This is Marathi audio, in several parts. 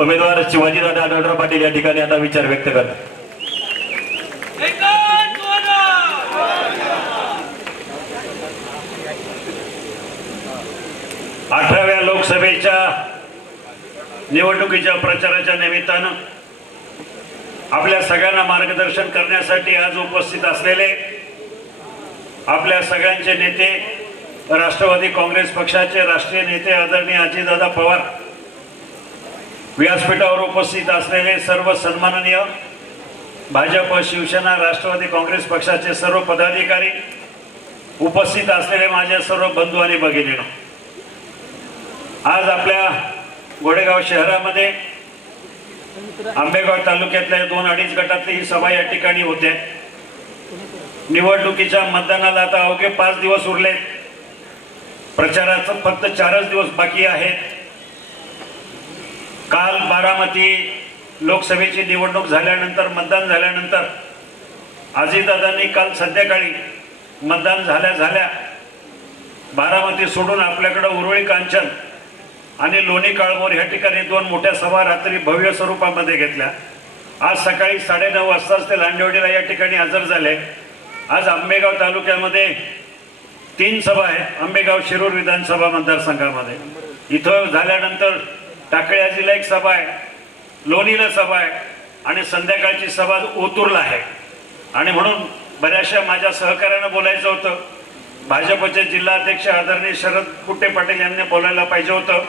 उमेदवार शिवाजीराव आढळराव पाटील या ठिकाणी आता विचार व्यक्त करतात. अठराव्या लोकसभेच्या निवडणुकीच्या प्रचाराच्या निमित्तानं आपल्या सगळ्यांना मार्गदर्शन करण्यासाठी आज उपस्थित असलेले आपल्या सगळ्यांचे नेते राष्ट्रवादी काँग्रेस पक्षाचे राष्ट्रीय नेते आदरणीय अजितदादा पवार व्यासपीठावर उपस्थित असलेले सर्व सन्माननीय भाजप शिवसेना राष्ट्रवादी काँग्रेस पक्षाचे सर्व पदाधिकारी उपस्थित असलेले माझ्या सर्व बंधू आणि भगिनीनो आज आपल्या गोडेगाव शहरामध्ये आंबेगाव तालुक्यातल्या दोन अडीच गटातली ही सभा या ठिकाणी होते. निवडणुकीच्या मतदानाला आता अवघे पाच दिवस उरले प्रचाराचं फक्त चारच दिवस बाकी आहेत. काल बारामती लोकसभेची निवडणूक झाल्यानंतर मतदान झाल्यानंतर आजीदादांनी काल संध्याकाळी मतदान झाल्या झाल्या बारामती सोडून आपल्याकडं उरुळी कांचन आणि लोणी काळमोर ह्या ठिकाणी दोन मोठ्या सभा रात्री भव्य स्वरूपामध्ये घेतल्या. आज सकाळी साडेनऊ वाजताच ते लांडेवाडीला या ठिकाणी हजर झाले. आज आंबेगाव तालुक्यामध्ये तीन सभा आहेत. आंबेगाव शिरूर विधानसभा मतदारसंघामध्ये. इथं झाल्यानंतर टाकळ्याजीला एक सभा आहे लोणीला सभा आहे आणि संध्याकाळची सभा ओतूरला आहे. आणि म्हणून बऱ्याचशा माझ्या सहकार्यानं बोलायचं होतं. भाजपचे जिल्हाध्यक्ष आदरणीय शरद कुट्टे पाटील यांनी बोलायला पाहिजे होतं.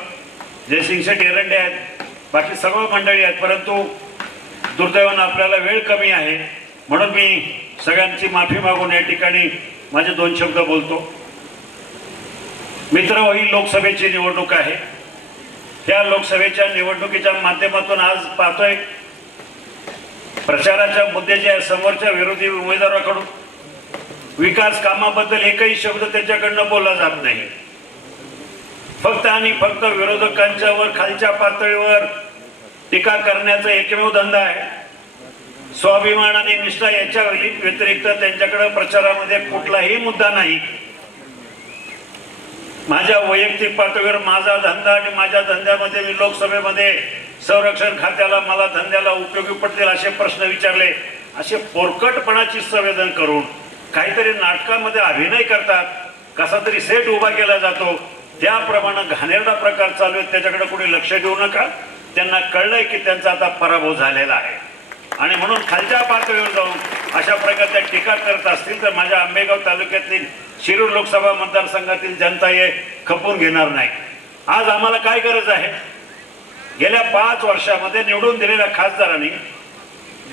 जयसिंगचे शेठ एरंडे आहेत बाकी सर्व मंडळी आहेत परंतु दुर्दैवानं आपल्याला वेळ कमी आहे. म्हणून मी सगळ्यांची माफी मागून या ठिकाणी माझे दोन शब्द बोलतो. मित्र ही लोकसभेची निवडणूक आहे. त्या लोकसभेच्या निवडणुकीच्या माध्यमातून आज पाहतोय प्रचाराच्या मुद्दे जे आहे समोरच्या विरोधी उमेदवाराकडून विकास कामाबद्दल एकही शब्द त्याच्याकडनं बोलला जात नाही. फक्त आणि फक्त विरोधकांच्यावर खालच्या पातळीवर टीका करण्याचा एकमेव धंदा आहे. स्वाभिमान आणि निष्ठा याच्या व्यतिरिक्त त्यांच्याकडे प्रचारामध्ये कुठलाही मुद्दा नाही. माझ्या वैयक्तिक पातळीवर माझा धंदा आणि माझ्या धंद्यामध्ये मी लोकसभेमध्ये संरक्षण खात्याला मला धंद्याला उपयोगी पडतील असे प्रश्न विचारले. असे पोरकटपणाची संवेदन करून काहीतरी नाटकामध्ये अभिनय करतात. कसा तरी सेट उभा केला जातो. त्याप्रमाणे घाणेरडा प्रकार चालू आहे त्याच्याकडे कुणी लक्ष देऊ नका. त्यांना कळलंय की त्यांचा आता पराभव झालेला आहे. आणि म्हणून खालच्या पातळीवर जाऊन अशा प्रकारच्या टीका करत असतील तर माझ्या आंबेगाव तालुक्यातील शिरूर लोकसभा मतदारसंघातील जनता हे खपून घेणार नाही. आज आम्हाला काय गरज आहे? गेल्या पाच वर्षामध्ये निवडून दिलेल्या खासदारांनी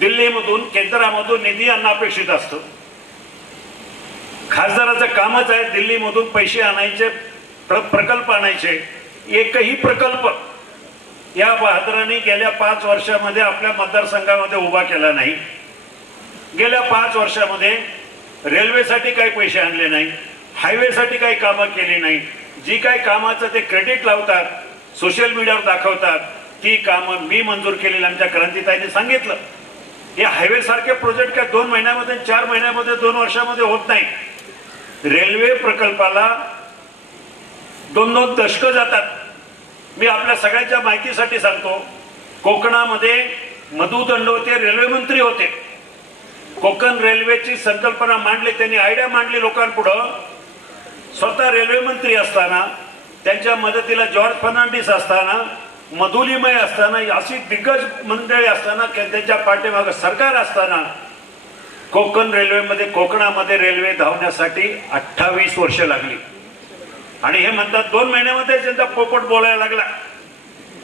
दिल्लीमधून केंद्रामधून निधी यांना अपेक्षित असतो. खासदाराचं कामच आहे दिल्लीमधून पैसे आणायचे प्र प्रकल्प आणायचे. एकही प्रकल्प या बहादरांनी गेल्या पाच वर्षामध्ये आपल्या मतदारसंघामध्ये उभा केला नाही. गेल्या पाच वर्षामध्ये रेल्वेसाठी काही पैसे आणले नाही हायवेसाठी काही कामं केली नाही. जी काही कामाचं ते क्रेडिट लावतात सोशल मीडियावर दाखवतात ती कामं मी मंजूर केलेली आमच्या क्रांतीताईने सांगितलं. हे हायवेसारखे प्रोजेक्ट काय दोन महिन्यामध्ये चार महिन्यामध्ये दोन वर्षामध्ये होत नाही. रेल्वे प्रकल्पाला दोन दोन दशकं जातात. मी आपल्या सगळ्यांच्या माहितीसाठी सांगतो कोकणामध्ये मधु होते रेल्वे मंत्री होते. कोकण रेल्वेची संकल्पना मांडली त्यांनी आयडिया मांडली लोकांपुढं. स्वतः रेल्वे मंत्री असताना त्यांच्या मदतीला जॉर्ज फर्नांडिस असताना मधुलिमय असताना अशी दिग्गज मंडळी असताना त्यांच्या पाठीमागं सरकार असताना कोकण रेल्वेमध्ये कोकणामध्ये रेल्वे धावण्यासाठी अठ्ठावीस वर्ष लागली. आणि हे म्हणतात दोन महिन्यामध्ये त्यांचा पोपट बोलायला लागला.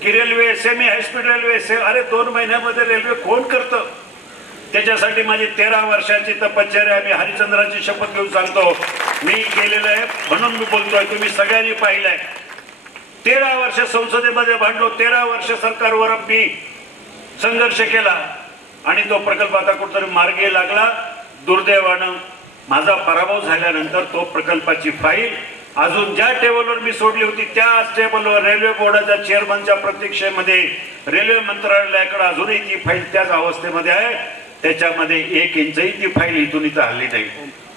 की railway semi high speed railway से अरे दोन महिन्यामध्ये रेल्वे कोण करतं? त्याच्यासाठी माझी तेरा वर्षाची तपश्चर्या मी हरिचंद्राची शपथ घेऊन सांगतो. मी केलेलं आहे म्हणून मी बोलतोय तुम्ही सगळ्यांनी पाहिलंय. तेरा वर्ष संसदेमध्ये भांडलो तेरा वर्ष सरकारवर मी संघर्ष केला आणि तो प्रकल्प आता कुठतरी मार्गी लागला. दुर्दैवानं माझा पराभव झाल्यानंतर तो प्रकल्पाची फाईल अजून ज्या टेबलवर मी सोडली होती त्याच टेबलवर रेल्वे बोर्डाच्या चेअरमनच्या प्रतीक्षेमध्ये रेल्वे मंत्रालयाकडे अजूनही ती फाईल त्याच अवस्थेमध्ये आहे. त्याच्यामध्ये एक इंचही ती फाईल इथून इथं हल्ली नाही.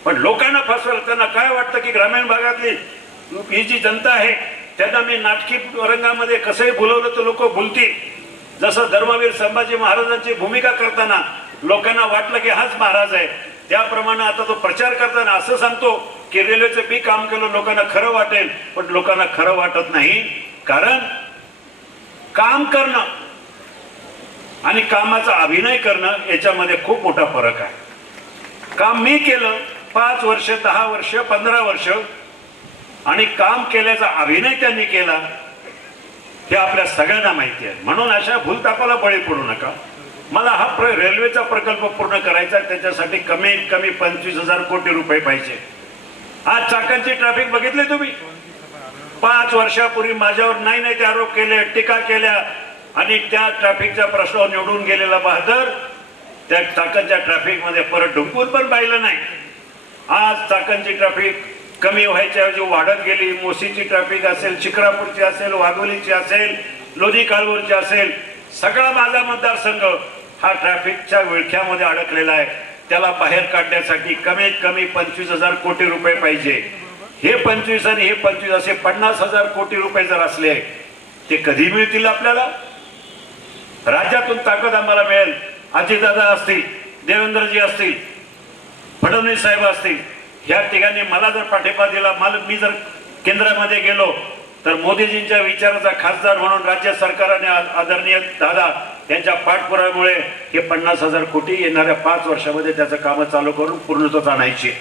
पण लोकांना फसवलं त्यांना काय वाटतं की ग्रामीण भागातली ही जी जनता आहे त्यांना मी नाटकी रंगामध्ये कसंही बोलवलं तर लोक भुलतील जसं धर्मवीर संभाजी महाराजांची भूमिका करताना लोकांना वाटलं की हाच महाराज आहे. त्याप्रमाणे आता तो प्रचार करताना असं सांगतो की रेल्वेचं बी काम केलं लोकांना खरं वाटेल पण लोकांना खरं वाटत नाही. कारण काम करणं आणि कामाचा अभिनय करणं याच्यामध्ये खूप मोठा फरक आहे. काम मी केलं पाच वर्ष दहा वर्ष पंधरा वर्ष आणि काम केल्याचा अभिनय त्यांनी केला हे आपल्या सगळ्यांना माहिती आहे. म्हणून अशा भूलतापाला बळी पडू नका. मला हा प्र रेल्वेचा प्रकल्प पूर्ण करायचा त्याच्यासाठी कमीत कमी पंचवीस हजार कोटी रुपये पाहिजे. आज चाकांची ट्रॅफिक बघितली तुम्ही? पाच वर्षापूर्वी माझ्यावर नाही नाही ते आरोप केले टीका केल्या आणि त्या ट्रॅफिकचा प्रश्न निवडून गेलेला बहादर त्या चाकणच्या ट्रॅफिकमध्ये परत ढुंकून पण पाहिलं नाही. आज चाकणची ट्रॅफिक कमी व्हायच्याऐवजी वाढत गेली. मोसीची ट्रॅफिक असेल शिक्रापूरची असेल वाघोलीची असेल लोधी काळवूरची असेल सगळा माझा मतदारसंघ हा ट्रॅफिकच्या विळख्यामध्ये अडकलेला आहे. त्याला बाहेर काढण्यासाठी कमीत कमी पंचवीस हजार कोटी रुपये पाहिजे. हे पंचवीस आणि हे पंचवीस असे पन्नास हजार कोटी रुपये जर असले ते कधी मिळतील आपल्याला? राज्यातून ताकद आम्हाला मिळेल. अजितदादा असतील देवेंद्रजी असतील फडणवीस साहेब असतील ह्या ठिकाणी मला जर पाठिंबा दिला मला मी जर केंद्रामध्ये गेलो तर मोदीजींच्या विचाराचा खासदार म्हणून राज्य सरकारने आदरणीय दादा यांच्या पाठपुराव्यामुळे हे पन्नास हजार कोटी येणाऱ्या पाच वर्षामध्ये त्याचं कामं चालू करून पूर्णत्वात आणायची.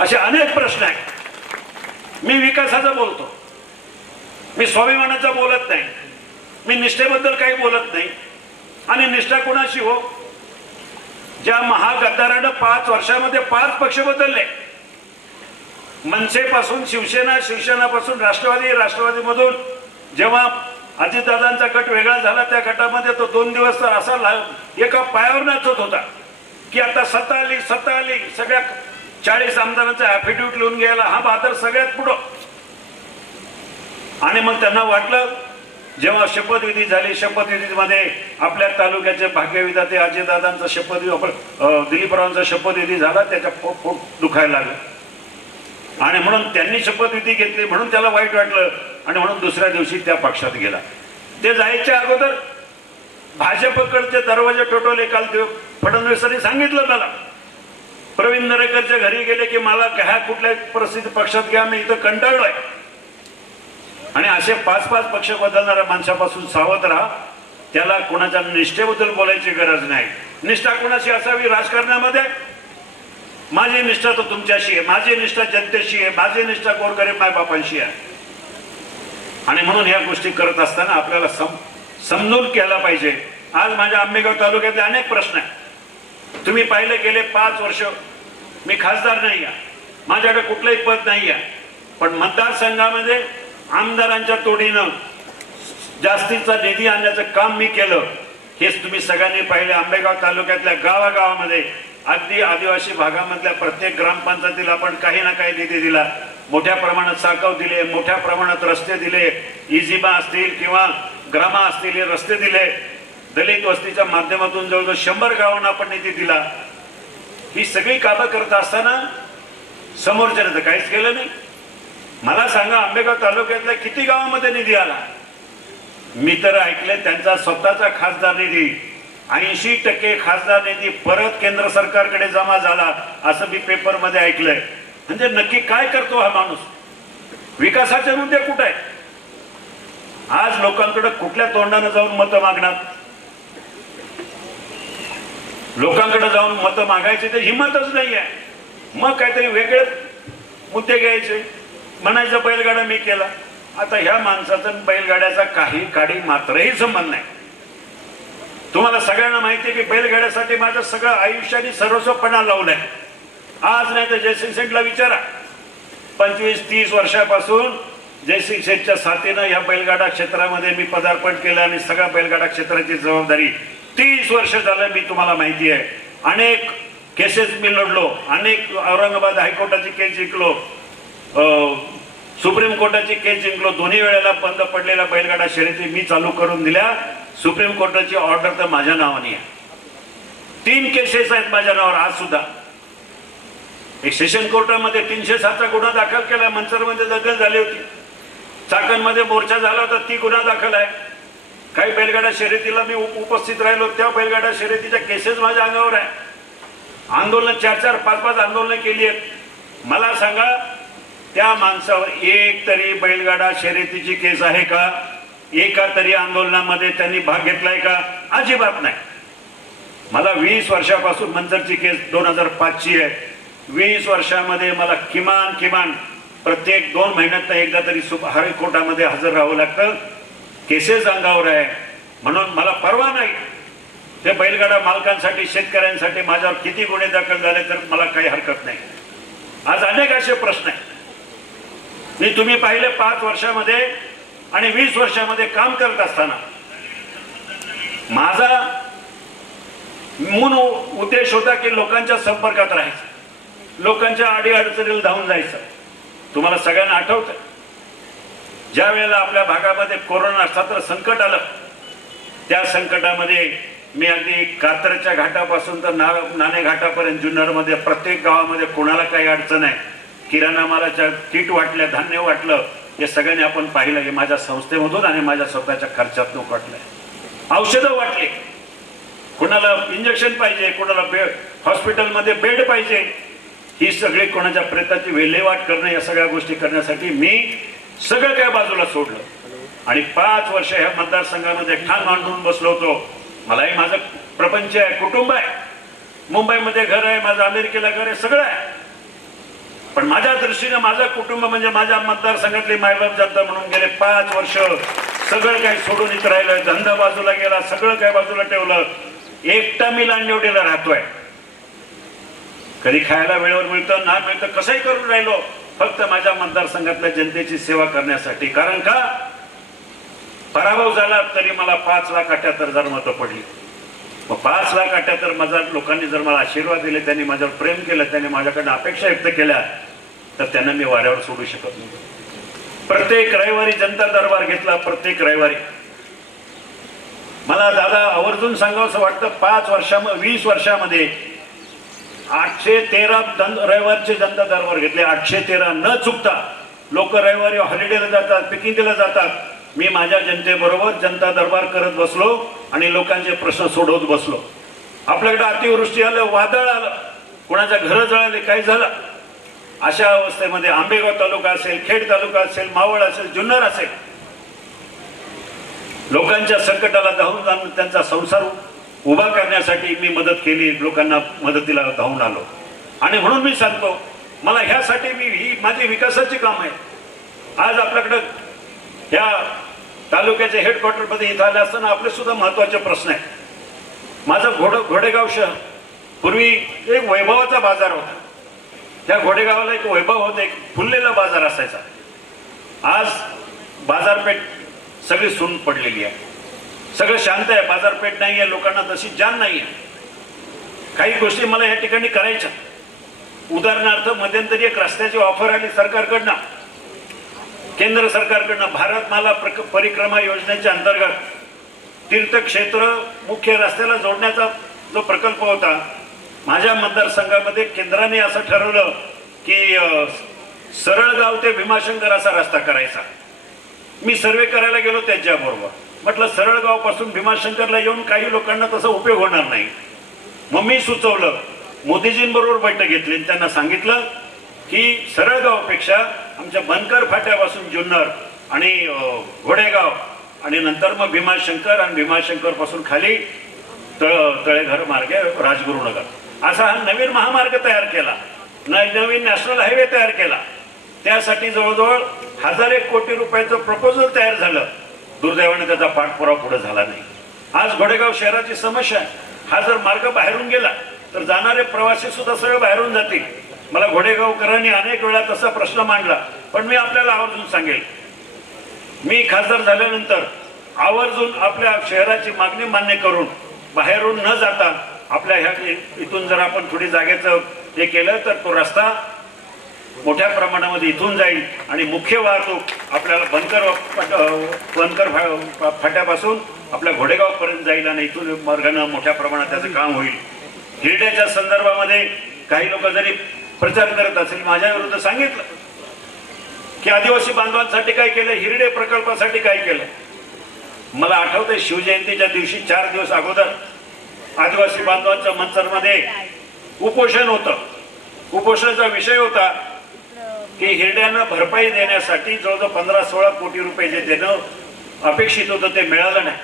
असे अनेक प्रश्न आहेत. मी विकासाचा बोलतो. मी स्वाभिमानाचा बोलत नाही. मी निष्ठेबद्दल काही बोलत नाही. आणि निष्ठा कोणाशी हो? ज्या महागद्दारानं पाच वर्षामध्ये पाच पक्ष बदलले. मनसेपासून शिवसेना शिवसेनापासून राष्ट्रवादी राष्ट्रवादीमधून जेव्हा अजितदादांचा गट वेगळा झाला त्या गटामध्ये तो दोन दिवस तर असा ला- एका पायावर नाचत होता. की आता सत्ता आली सत्ता आली. सगळ्या चाळीस आमदारांचा ॲफिडेव्हिट लिहून घ्यायला हा बहादर सगळ्यात पुढं. आणि मग त्यांना वाटलं जेव्हा शपथविधी झाली शपथविधीमध्ये आपल्या तालुक्याचे भाग्यविधाते अजयदादांचा शपथविधी आपण दिलीपरावांचा शपथविधी झाला त्याच्या पोट पोट दुखायला लागलं. आणि म्हणून त्यांनी शपथविधी घेतली म्हणून त्याला वाईट वाटलं आणि म्हणून दुसऱ्या दिवशी त्या पक्षात गेला. ते जायच्या अगोदर भाजपकडचे दरवाजे टोटवले काल ते फडणवीसांनी सांगितलं मला प्रवीण दरेकरच्या घरी गेले की मला ह्या कुठल्या परिस्थिती पक्षात घ्या मी इथं कंटाळलोय. आणि असे पाच पाच पक्ष बदलणाऱ्या माणसापासून सावध राहा. त्याला कोणाच्या निष्ठेबद्दल बोलायची गरज नाही. निष्ठा कोणाशी असावी राजकारणामध्ये? माझी निष्ठा तर तुमच्याशी आहे. माझी निष्ठा जनतेशी आहे. माझी निष्ठा गोरगरीब मायबापांशी आहे. आणि म्हणून ह्या गोष्टी करत असताना आपल्याला सम समजून केला पाहिजे. आज माझ्या आंबेगाव तालुक्यातले अनेक प्रश्न आहेत. तुम्ही पाहिले गेले पाच वर्ष मी खासदार नाही आहे माझ्याकडे कुठलंही पद नाही आहे पण मतदारसंघामध्ये आमदारांच्या तोडीनं जास्तीचा निधी आणण्याचं काम मी केलं. हेच तुम्ही सगळ्यांनी पाहिले. आंबेगाव तालुक्यातल्या गावागावामध्ये अगदी आदिवासी भागामधल्या प्रत्येक ग्रामपंचायतीला आपण काही ना काही निधी दिला. मोठ्या प्रमाणात साकव दिले मोठ्या प्रमाणात रस्ते दिले. इजिबा असतील किंवा ग्रामा असतील हे रस्ते दिले. दलित वस्तीच्या माध्यमातून जवळजवळ शंभर गावांना आपण निधी दिला. ही सगळी कामं करत असताना समोरच्याने तर काहीच केलं नाही. मला सांगा आंबेगाव तालुक्यातल्या किती गावामध्ये निधी आला? मी तर ऐकले त्यांचा स्वतःचा खासदार निधी. ऐंशी टक्के खासदार निधी परत केंद्र सरकारकडे जमा झाला असं मी पेपरमध्ये ऐकलंय. म्हणजे नक्की काय करतो हा माणूस? विकासाचे मुद्दे कुठे आहेत? आज लोकांकडे कुठल्या तोंडानं जाऊन मतं मागणार? लोकांकडे जाऊन मतं मागायची तर हिंमतच नाही आहे मग काहीतरी वेगळे मुद्दे घ्यायचे. म्हणायचं बैलगाडा मी केला. आता ह्या माणसाचा बैलगाड्याचा काही काडी मात्रही संबंध नाही. तुम्हाला सगळ्यांना माहिती आहे की बैलगाड्यासाठी माझं सगळं आयुष्याने सर्वस्वपणा लावलंय. आज नाही तर जयसिंग सेठला विचारा. पंचवीस तीस वर्षापासून जयसिंग सेठच्या साथीनं ह्या बैलगाडा क्षेत्रामध्ये मी पदार्पण केलं आणि सगळ्या बैलगाडा क्षेत्राची जबाबदारी तीस वर्ष झालं मी तुम्हाला माहिती आहे. अनेक केसेस मी लढलो अनेक औरंगाबाद हायकोर्टाची केस जिंकलो सुप्रीम कोर्टाची केस जिंकलो. दोन्ही वेळेला बंद पडलेल्या बैलगाडा शर्यती मी चालू करून दिल्या. सुप्रीम कोर्टाची ऑर्डर तर माझ्या नावाने आहे. तीन केसेस आहेत माझ्या नावावर आज सुद्धा. एक सेशन कोर्टामध्ये तीनशे सातचा गुन्हा दाखल केला. मंचरमध्ये दखल झाली होती. चाकणमध्ये मोर्चा झाला होता. ती गुन्हा दाखल आहे. काही बैलगाडा शर्यतीला मी उपस्थित राहिलो. त्या बैलगाडा शर्यतीच्या केसेस माझ्या अंगावर आहे. आंदोलन चार चार पाच पाच आंदोलनं केली आहेत. मला सांगा त्या माणसावर एक तरी बैलगाडा शर्यतीची केस आहे का? एका तरी आंदोलनामध्ये त्यांनी भाग घेतलाय का? अजिबात नाही. मला वीस वर्षापासून मंजरची केस दोन हजार पाचची आहे. वीस वर्षामध्ये मला किमान किमान प्रत्येक दोन महिन्यात एकदा तरी सुप हायकोर्टामध्ये हजर राहावं लागतं. केसेस अंगावर आहे. म्हणून मला परवा नाही. ते बैलगाडा मालकांसाठी शेतकऱ्यांसाठी माझ्यावर किती गुन्हे दाखल झाले तर मला काही हरकत नाही. आज अनेक असे प्रश्न आहेत. मी तुम्ही पाहिले पाच वर्षामध्ये आणि वीस वर्षामध्ये काम करत असताना. माझा मूळ उद्देश होता की लोकांच्या संपर्कात राहायचं. लोकांच्या अडी अडचणीला धावून जायचं. तुम्हाला सगळ्यांना आठवतं ज्या वेळेला आपल्या भागामध्ये कोरोना तर संकट आलं त्या संकटामध्ये मी अगदी कात्रच्या घाटापासून तर ना नाणे घाटापर्यंत जुन्नरमध्ये प्रत्येक गावामध्ये कोणाला काही अडचण आहे किराणा मालाच्या किट वाटल्या धान्य वाटलं हे सगळ्यांनी आपण पाहिलं. हे माझ्या संस्थेमधून आणि माझ्या स्वतःच्या खर्चातून वाटलंय औषधं वाटले. कोणाला इंजेक्शन पाहिजे कोणाला बेड हॉस्पिटलमध्ये बेड पाहिजे ही सगळी कोणाच्या प्रेताची विल्हेवाट करणं या सगळ्या गोष्टी करण्यासाठी मी सगळं काय बाजूला सोडलं. आणि पाच वर्ष ह्या मतदारसंघामध्ये ठाण मांडून बसलो होतो. मलाही माझं प्रपंच आहे कुटुंब आहे. मुंबईमध्ये घर आहे माझं अमेरिकेला घर आहे सगळं आहे. पण माझ्या दृष्टीने माझं कुटुंब म्हणजे माझ्या मतदारसंघातले मायबाप जातात म्हणून गेले पाच वर्ष सगळं काही सोडून इथं राहिलं धंदा बाजूला गेला सगळं काय बाजूला ठेवलं. एकटा मी लांडेवडीला राहतोय. कधी खायला वेळेवर मिळतं ना मिळतं कसंही करून राहिलो फक्त माझ्या मतदारसंघातल्या जनतेची सेवा करण्यासाठी. कारण का? पराभव झाला तरी मला पाच लाख अठ्याहत्तर हजार मतं पडली. मग पाच लाख अठ्याहत्तर हजार लोकांनी जर मला आशीर्वाद दिले त्यांनी माझ्यावर प्रेम केलं त्यांनी माझ्याकडनं अपेक्षा व्यक्त केल्या तर त्यांना मी वाऱ्यावर सोडू शकत नाही प्रत्येक रविवारी जनता दरबार घेतला प्रत्येक रविवारी. मला दादा आवर्जून सांगावंसं वाटतं पाच वर्षामध्ये वीस वर्षामध्ये आठशे तेरा दं रविवारचे जनता दरबार घेतले. आठशे तेरा न चुकता लोक रविवारी हॉलिडेला जातात पिकनिकला जातात. मी माझ्या जनतेबरोबर जनता दरबार करत बसलो आणि लोकांचे प्रश्न सोडवत बसलो. आपल्याकडे अतिवृष्टी आलं वादळ आलं कोणाच्या घरं जळाले काही झालं? अशा अवस्थेमध्ये आंबेगाव तालुका असेल खेड तालुका असेल मावळ असेल जुन्नर असेल लोकांच्या संकटाला धावून जाऊन त्यांचा संसार उभा करण्यासाठी मी मदत केली लोकांना मदतीला धावून आलो. आणि म्हणून मी सांगतो मला ह्यासाठी मी ही माझी विकासाची काम आहे आज आपल्याकडं या तालुक्याच्या हेडक्वार्टरमध्ये इथं आले असताना आपले सुद्धा महत्त्वाचे प्रश्न आहेत. माझं घोड घोडेगाव शहर पूर्वी एक वैभवाचा बाजार होता. त्या घोडेगावाला एक वैभव होता एक फुललेला बाजार असायचा. आज बाजारपेठ सगळी सून पडलेली आहे. सगळं शांत आहे बाजारपेठ नाही आहे लोकांना तशी जाण नाही आहे. काही गोष्टी मला या ठिकाणी करायच्या. उदाहरणार्थ मध्यंतरी एक रस्त्याची ऑफर आली सरकारकडनं. केंद्र सरकारकडनं भारतमाला प्रक परिक्रमा योजनेच्या अंतर्गत तीर्थक्षेत्र मुख्य रस्त्याला जोडण्याचा जो प्रकल्प होता माझ्या मतदारसंघामध्ये केंद्राने असं ठरवलं की सरळगाव ते भीमाशंकर असा रस्ता करायचा. मी सर्वे करायला गेलो त्यांच्याबरोबर. म्हटलं सरळगावपासून भीमाशंकरला येऊन काही लोकांना तसा उपयोग होणार नाही. मग मी सुचवलं मोदीजींबरोबर बैठक घेतली त्यांना सांगितलं की सरळगावपेक्षा आमच्या बनकर फाट्यापासून जुन्नर आणि घोडेगाव आणि नंतर मग भीमाशंकर आणि भीमाशंकरपासून खाली तळ तळेघर मार्गे राजगुरुनगर. असा हा नवीन महामार्ग तयार केला. नवीन नॅशनल हायवे तयार केला. त्यासाठी जवळजवळ हजार एक कोटी रुपयाचं प्रपोजल तयार झालं. दुर्दैवाने त्याचा पाठपुरावा पुढे झाला नाही. आज घोडेगाव शहराची समस्या हा जर मार्ग बाहेरून गेला तर जाणारे प्रवासी सुद्धा सगळे बाहेरून जातील. मला घोडेगावकरांनी अनेक वेळा तसा प्रश्न मांडला पण मी आपल्याला आवर्जून सांगेल. मी खासदार झाल्यानंतर आवर्जून आपल्या शहराची मागणी मान्य करून बाहेरून न जाता आपल्या ह्या इथून जर आपण थोडी जागेचं हे केलं तर तो रस्ता मोठ्या प्रमाणामध्ये इथून जाईल आणि मुख्य वाहतूक आपल्याला बनकर बनकर फा- फाट्यापासून आपल्या घोडेगावपर्यंत जाईल आणि इथून मार्गानं मोठ्या प्रमाणात त्याचं काम होईल. हिरड्याच्या संदर्भामध्ये काही लोक जरी प्रचार करत असेल माझ्या विरुद्ध सांगितलं. की आदिवासी बांधवांसाठी काय केलं हिरडे प्रकल्पासाठी काय केलं. मला आठवतंय शिवजयंतीच्या दिवशी चार दिवस अगोदर आदिवासी बांधवांच्या मंचरमध्ये उपोषण होतं. उपोषणाचा विषय होता की हिरड्यांना भरपाई देण्यासाठी जवळजवळ पंधरा सोळा कोटी रुपये जे देणं अपेक्षित होतं ते मिळालं नाही.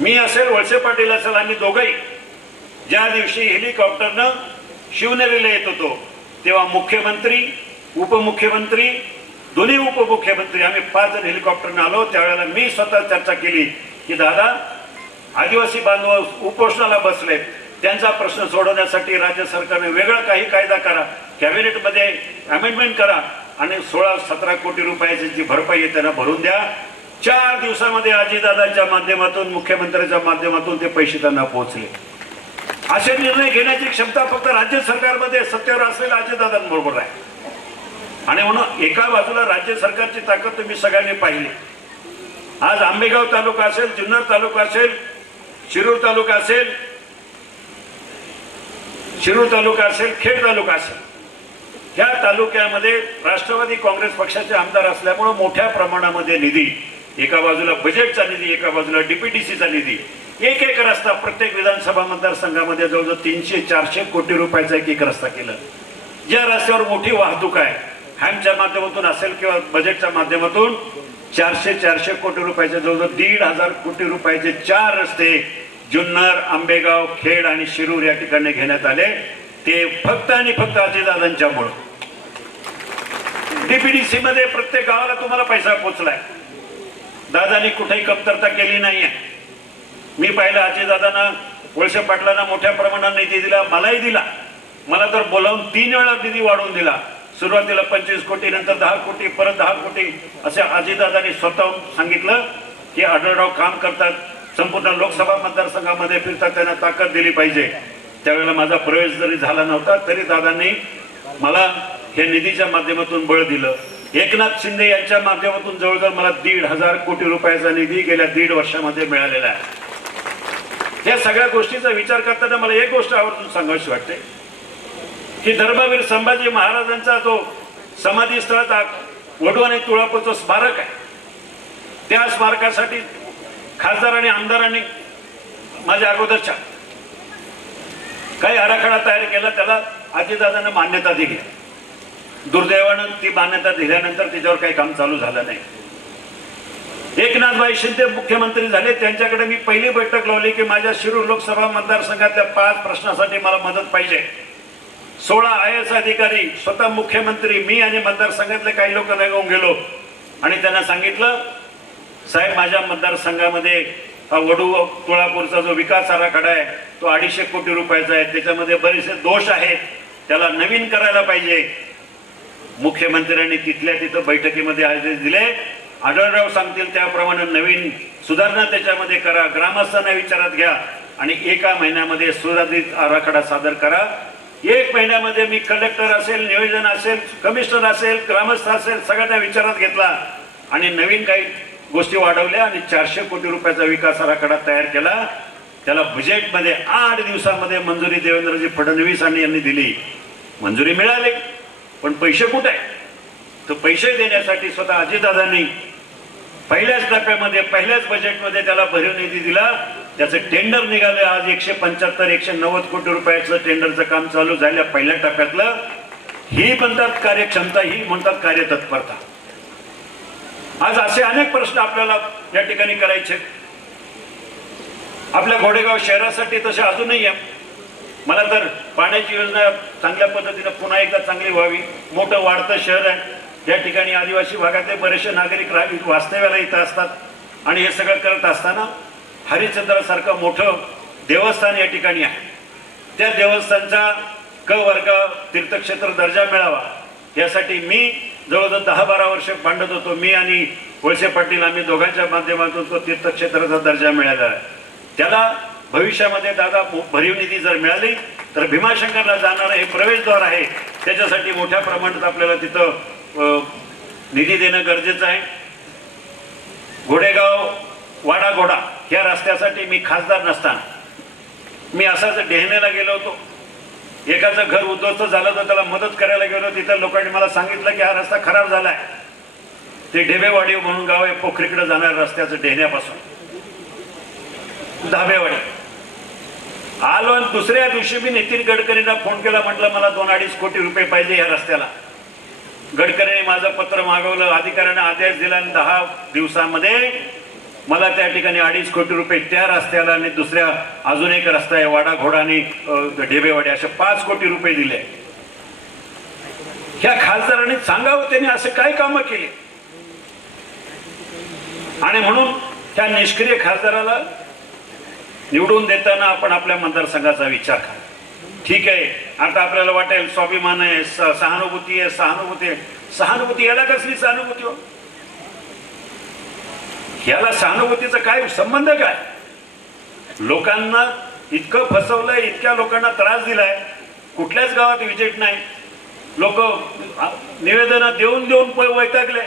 मी असेल वळसे पाटील असेल आम्ही दोघंही. ज्या दिवशी हेलिकॉप्टरनं शिवनेरीला येत होतो. तेव्हा मुख्यमंत्री उपमुख्यमंत्री दोन्ही उपमुख्यमंत्री आम्ही पाच जण हेलिकॉप्टरने आलो. त्यावेळेला मी स्वतः चर्चा केली की दादा आदिवासी बांधव उपोषणाला बसले. त्यांचा प्रश्न सोडवण्यासाठी राज्य सरकारने वेगळा काही कायदा करा. कॅबिनेटमध्ये अमेंडमेंट करा आणि सोळा सतरा कोटी रुपयाची जी भरपाई आहे त्यांना भरून द्या. चार दिवसामध्ये आजीदादाच्या माध्यमातून मुख्यमंत्र्यांच्या माध्यमातून ते पैसे त्यांना पोहोचले. असे निर्णय घेण्याची क्षमता फक्त राज्य सरकारमध्ये सत्तेवर असलेल्या अजितदादांबरोबर आहे आणि म्हणून एका बाजूला राज्य सरकारची ताकद तुम्ही सगळ्यांनी पाहिली. आज आंबेगाव तालुका असेल जुन्नर तालुका असेल शिरूर तालुका असेल शिरूर तालुका असेल खेड तालुका असेल ह्या तालुक्यामध्ये राष्ट्रवादी काँग्रेस पक्षाचे आमदार असल्यामुळं मोठ्या प्रमाणामध्ये निधी एका बाजूला बजेटचा निधी एका बाजूला डीपीटीसीचा निधी एक एक रस्ता प्रत्येक विधानसभा मतदारसंघामध्ये जवळजवळ तीनशे चारशे कोटी रुपयाचा एक एक रस्ता केला. ज्या रस्त्यावर मोठी वाहतूक आहे हॅमच्या माध्यमातून असेल किंवा बजेटच्या माध्यमातून चारशे चारशे कोटी रुपयाचे जवळजवळ दीड हजार कोटी रुपयाचे चार रस्ते जुन्नर आंबेगाव खेड आणि शिरूर या ठिकाणी घेण्यात आले. ते फक्त आणि फक्त अजितदादांच्यामुळं डीपीडीसी मध्ये प्रत्येक गावाला तुम्हाला पैसा पोचलाय. दादानी कुठेही कमतरता केली नाहीये. मी पाहिलं अजितदादांना वळसे पाटलांना मोठ्या प्रमाणात निधी दिला मलाही दिला. मला तर बोलावून तीन वेळा निधी वाढवून दिला. सुरुवातीला पंचवीस कोटी नंतर दहा कोटी परत दहा कोटी असे अजितदादांनी स्वतःहून सांगितलं की आढळराव काम करतात संपूर्ण लोकसभा मतदारसंघामध्ये फिरतात त्यांना ताकद दिली पाहिजे. त्यावेळेला माझा प्रवेश जरी झाला नव्हता तरी दादांनी मला हे निधीच्या माध्यमातून बळ दिलं. एकनाथ शिंदे यांच्या माध्यमातून जवळजवळ मला दीड हजार कोटी रुपयाचा निधी गेल्या दीड वर्षामध्ये मिळालेला आहे. या सगळ्या गोष्टीचा विचार करताना मला एक गोष्ट आवर्जून सांगावीशी वाटते. की धर्मवीर संभाजी महाराजांचा तो समाधी स्थळाचा वडू आणि तुळापूरचं स्मारक आहे. त्या स्मारकासाठी खासदार आणि आमदारांनी माझ्या अगोदरच्या काही आराखडा तयार केला त्याला आजीदादांना मान्यता दिली. दुर्दैवानं ती मान्यता दिल्यानंतर त्याच्यावर काही काम चालू झालं नाही. एकनाथभाई शिंदे मुख्यमंत्री झाले. त्यांच्याकडे मी पहिली बैठक लावली की माझ्या शिरूर लोकसभा मतदारसंघातल्या पाच प्रश्नासाठी मला मदत पाहिजे. सोळा आय एस अधिकारी स्वतः मुख्यमंत्री मी आणि मतदारसंघातले काही लोक घेऊन गेलो. आणि त्यांना सांगितलं साहेब माझ्या मतदारसंघामध्ये हा वडू तुळापूरचा जो विकास आराखडा आहे तो अडीचशे कोटी रुपयाचा आहे. त्याच्यामध्ये बरेचसे दोष आहेत. त्याला नवीन करायला पाहिजे. मुख्यमंत्र्यांनी तिथल्या तिथं बैठकीमध्ये आदेश दिले. आढळराव सांगतील त्याप्रमाणे नवीन सुधारणा त्याच्यामध्ये करा. ग्रामस्थांना विचारात घ्या आणि एका महिन्यामध्ये सुधारित आराखडा सादर करा. एक महिन्यामध्ये मी कलेक्टर असेल नियोजन असेल कमिशनर असेल ग्रामस्थ असेल सगळ्यांना विचारात घेतला आणि नवीन काही गोष्टी वाढवल्या आणि चारशे कोटी रुपयाचा विकास आराखडा तयार केला. त्याला बजेटमध्ये आठ दिवसामध्ये मंजुरी देवेंद्रजी फडणवीस यांनी दिली. मंजुरी मिळाली पण पैसे कुठे? आहे तर पैसे देण्यासाठी स्वतः अजितदादांनी पहिल्याच टप्प्यामध्ये पहिल्याच बजेटमध्ये त्याला भरीव निधी दिला. त्याचं टेंडर निघालं आज एकशे पंच्याहत्तर एकशे नव्वद कोटी रुपयाचं टेंडरचं काम चालू झालं पहिल्या टप्प्यातलं. ही म्हणतात कार्यक्षमता ही म्हणतात कार्यतत्परता. आज असे अनेक प्रश्न आपल्याला या ठिकाणी करायचे. आपल्या घोडेगाव शहरासाठी तसे अजूनही आहे. मला तर पाण्याची योजना चांगल्या पद्धतीने पुन्हा एकदा चांगली व्हावी. मोठं वाढतं शहर आहे. त्या ठिकाणी आदिवासी भागातले बरेचसे नागरिक रा- वास्तव्याला इथं असतात. आणि हे सगळं करत असताना हरिश्चंद्रासारखं मोठं देवस्थान या ठिकाणी आहे. त्या देवस्थानचा क वर्ग तीर्थक्षेत्र दर्जा मिळावा. यासाठी मी जवळजवळ दहा बारा वर्ष मांडत होतो. मी आणि वळसे पाटील आम्ही दोघांच्या माध्यमातून तो तीर्थक्षेत्राचा दर्जा मिळाला आहे. त्याला भविष्यामध्ये दादा भरीव निधी जर मिळाली तर भीमाशंकरला जाणारं हे प्रवेशद्वार आहे. त्याच्यासाठी मोठ्या प्रमाणात आपल्याला तिथं निधी देणं गरजेचं आहे. घोडेगाव वाडा घोडा या रस्त्यासाठी मी खासदार नसताना मी असाच डेहण्याला गेलो होतो. एकाचं घर उद्ध्वस्त झालं तर त्याला मदत करायला गेलो तिथं लोकांनी मला सांगितलं की हा रस्ता खराब झालाय. ते ढेबेवाडी म्हणून गाव आहे पोखरीकडे जाणार रस्त्याचं डेहण्यापासून धाबेवाडी. आलो आणि दुसऱ्या दिवशी मी नितीन गडकरींना फोन केला म्हटलं मला दोन अडीच कोटी रुपये पाहिजे या रस्त्याला. गडकरीने माझं पत्र मागवलं अधिकाऱ्याने आदेश दिला आणि दहा दिवसामध्ये मला त्या ठिकाणी अडीच कोटी रुपये त्या रस्त्याला आणि दुसऱ्या अजून एक रस्ता आहे वाडा घोडा आणि ढेबेवाडी असे पाच कोटी रुपये दिले. ह्या खासदारांनी सांगावं त्यांनी असं काय कामं केली? आणि म्हणून त्या निष्क्रिय खासदाराला निवडून देताना आपण आपल्या मतदारसंघाचा विचार करा. ठीक आहे. आता आपल्याला वाटेल स्वाभिमान आहे स- सहानुभूती आहे सहानुभूती आहे. सहानुभूती याला कसली सहानुभूती हो? याला सहानुभूतीचा काय संबंध काय? लोकांना इतकं फसवलंय इतक्या लोकांना त्रास दिलाय. कुठल्याच गावात विजेट नाही. लोक निवेदन देऊन देऊन प- वैतागले.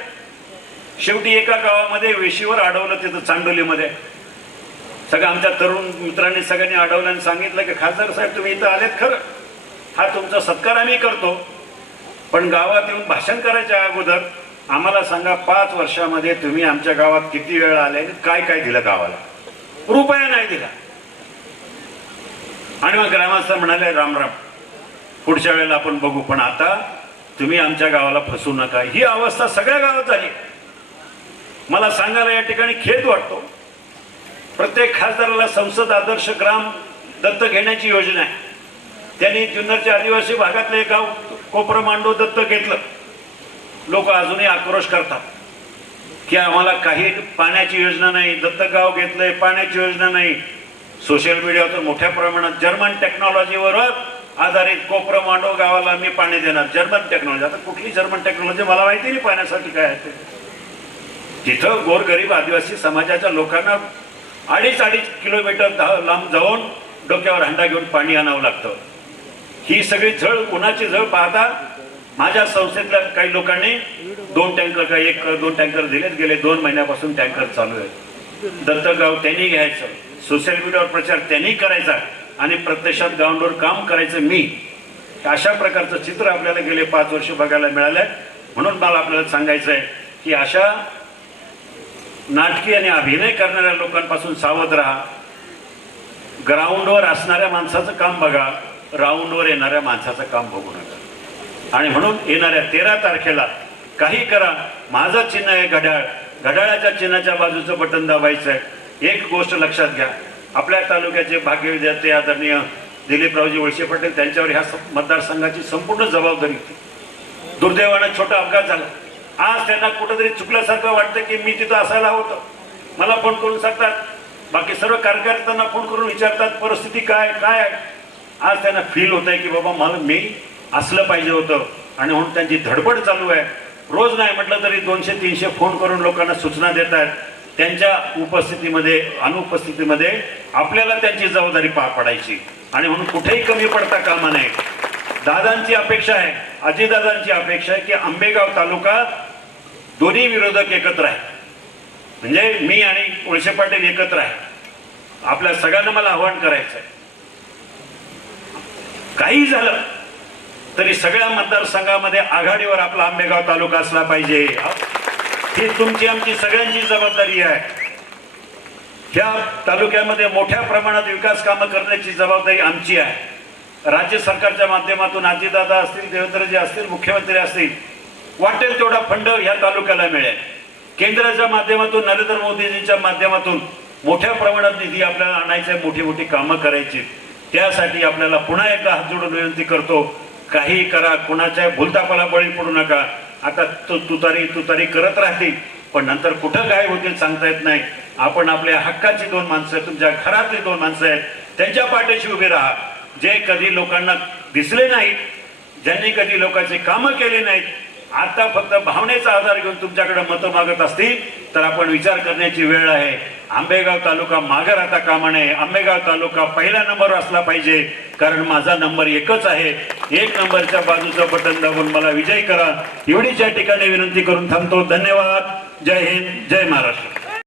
शेवटी एका गावामध्ये वेशीवर अडवलं तिथं चांडोलीमध्ये. सगळं आमच्या तरुण मित्रांनी सगळ्यांनी अडवलं आणि सांगितलं की खासदार साहेब तुम्ही इथं आलेत खरं. हा तुमचा सत्कार आम्ही करतो. पण गावात येऊन भाषण करायच्या अगोदर आम्हाला सांगा पाच वर्षामध्ये तुम्ही आमच्या गावात किती वेळ आले आणि काय काय दिलं गावाला? रुपया नाही दिला. आणि मग ग्रामस्थ म्हणाले राम राम. पुढच्या वेळेला आपण बघू पण आता तुम्ही आमच्या गावाला फसू नका. ही अवस्था सगळ्या गावात झाली. मला सांगायला या ठिकाणी खेद वाटतो. प्रत्येक खासदाराला संसद आदर्श ग्राम दत्त घेण्याची योजना आहे. त्यांनी जुन्नरच्या आदिवासी भागातलं एक गाव कोपर मांडो दत्त घेतलं. लोक अजूनही आक्रोश करतात की आम्हाला काही पाण्याची योजना नाही दत्तगाव घेतलंय पाण्याची योजना नाही. सोशल मीडियावर मोठ्या प्रमाणात जर्मन टेक्नॉलॉजीवर आधारित कोपर मांडो गावाला मी पाणी देणार. जर्मन टेक्नॉलॉजी आता कुठली जर्मन टेक्नॉलॉजी मला माहिती नाही पाण्यासाठी काय आहे ते. तिथं गोरगरीब आदिवासी समाजाच्या लोकांना अडीच अडीच किलोमीटर धा- लांब जाऊन डोक्यावर हंडा घेऊन पाणी आणावं लागतं. ही सगळी झळ उन्हाची झळ पाहता माझ्या संस्थेतल्या काही लोकांनी दोन टँकर का एक दोन टँकर दिलेत गेले दोन महिन्यापासून टँकर चालू आहे दत्तगाव त्यांनी घ्यायचं सोशल मीडियावर प्रचार त्यांनी करायचा आणि प्रत्यक्षात ग्राउंडवर काम करायचं मी. अशा प्रकारचं चित्र आपल्याला गेले पाच वर्ष बघायला मिळालं म्हणून मला आपल्याला सांगायचं आहे की अशा नाटकी आणि अभिनय करणाऱ्या लोकांपासून सावध राहा. ग्राउंडवर असणाऱ्या माणसाचं काम बघा. राऊंडवर येणाऱ्या माणसाचं काम बघू नका. आणि म्हणून येणाऱ्या तेरा तारखेला काही करा. माझं चिन्ह आहे घड्याळ. घड्याळाच्या चिन्हाच्या बाजूचं बटन दाबायचं आहे. एक गोष्ट लक्षात घ्या. आपल्या तालुक्याचे भाग्य विद्यार्थी आदरणीय दिलीपरावजी वळसे पटेल त्यांच्यावर ह्या मतदारसंघाची संपूर्ण जबाबदारी होती. दुर्दैवानं छोटा अपघात झाला. आज त्यांना कुठंतरी चुकल्यासारखं वाटतं की मी तिथं असायला होतं. मला फोन करून सांगतात. बाकी सर्व कार्यकर्त्यांना फोन करून विचारतात परिस्थिती काय? काय आहे? आज त्यांना फील होत आहे की बाबा मला मी असलं पाहिजे होतं. आणि म्हणून त्यांची धडपड चालू आहे. रोज नाही म्हटलं तरी दोनशे तीनशे फोन करून लोकांना सूचना देत आहेत. त्यांच्या उपस्थितीमध्ये अनुपस्थितीमध्ये आपल्याला त्यांची जबाबदारी पार पडायची. आणि म्हणून कुठेही कमी पडता कामा नये. दादांची अपेक्षा आहे अजितदादांची अपेक्षा आहे की आंबेगाव तालुका दोन्ही विरोधक एकत्र आहे. म्हणजे मी आणि वळसे पाटील एकत्र आहे. आपल्या सगळ्यांना मला आव्हान करायचं आहे काही झालं तरी सगळ्या मतदारसंघामध्ये आघाडीवर आपला आंबेगाव तालुका असला पाहिजे. ही. तुमची आमची सगळ्यांची जबाबदारी आहे. ह्या तालुक्यामध्ये मोठ्या प्रमाणात विकास कामं करण्याची जबाबदारी आमची आहे. राज्य सरकारच्या माध्यमातून अजितदादा असतील देवेंद्रजी असतील मुख्यमंत्री असतील वाटेल तेवढा फंड या तालुक्याला मिळेल. केंद्राच्या माध्यमातून नरेंद्र मोदीजींच्या माध्यमातून मोठ्या प्रमाणात निधी आपल्याला आणायचे मोठी मोठी कामं करायची. त्यासाठी आपल्याला पुन्हा एकदा हात जोडून विनंती करतो काही करा कुणाच्या भूलतापाला बळी पडू नका. आता तो तुतारी तुतारी करत राहतील पण नंतर कुठं काय होतील सांगता येत नाही. आपण आपल्या हक्काची दोन माणसं आहेत, तुमच्या घरातली दोन माणसं आहेत त्यांच्या पाठीशी उभे राहा. जे कधी लोकांना दिसले नाहीत ज्यांनी कधी लोकांची कामं केली नाहीत आता फक्त भावनेचा आधार घेऊन तुमच्याकडे मतं मागत असतील तर आपण विचार करण्याची वेळ आहे. आंबेगाव तालुका मागे राहता कामा नये आंबेगाव तालुका पहिला नंबर असला पाहिजे कारण माझा नंबर एकच आहे. एक नंबरच्या बाजूचं बटन दाबून मला विजय करा. एवढीच्या ठिकाणी विनंती करून थांबतो. धन्यवाद. जय हिंद. जय महाराष्ट्र.